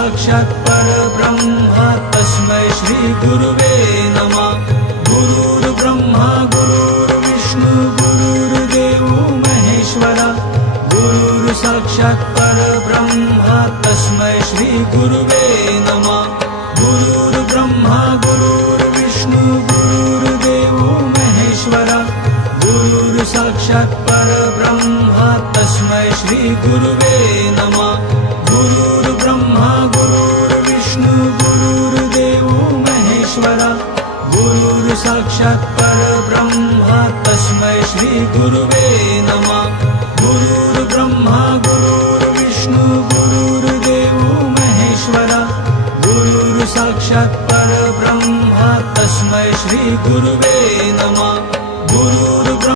साक्षात् परब्रह्म तस्मै श्री गुरुवे नमः। गुरुर्ब्रह्मा गुरुर्विष्णु गुरुर्देवो महेश्वरा। गुरुर् साक्षात् परब्रह्म तस्मै श्री गुरुवे नमः। गुरुर्ब्रह्मा गुरुर्विष्णु गुरुर्देवो महेश्वरा। गुरुर् साक्षात् परब्रह्म तस्मै श्री गुरुवे नमः। गुरुर्ब्रह्मा गुरुर्विष्णु गुरुर्देवो महेश्वरा। गुरुर् साक्षात् परब्रह्म तस्मै श्री गुरुवे नमः। गुरुर्ब्रह्मा गुरुर्विष्णु गुरुर्देवो महेश्वरा। गुरुर् साक्षात् परब्रह्म तस्मै श्री गुरुवे नमः। गुरुर्ब्रह्मा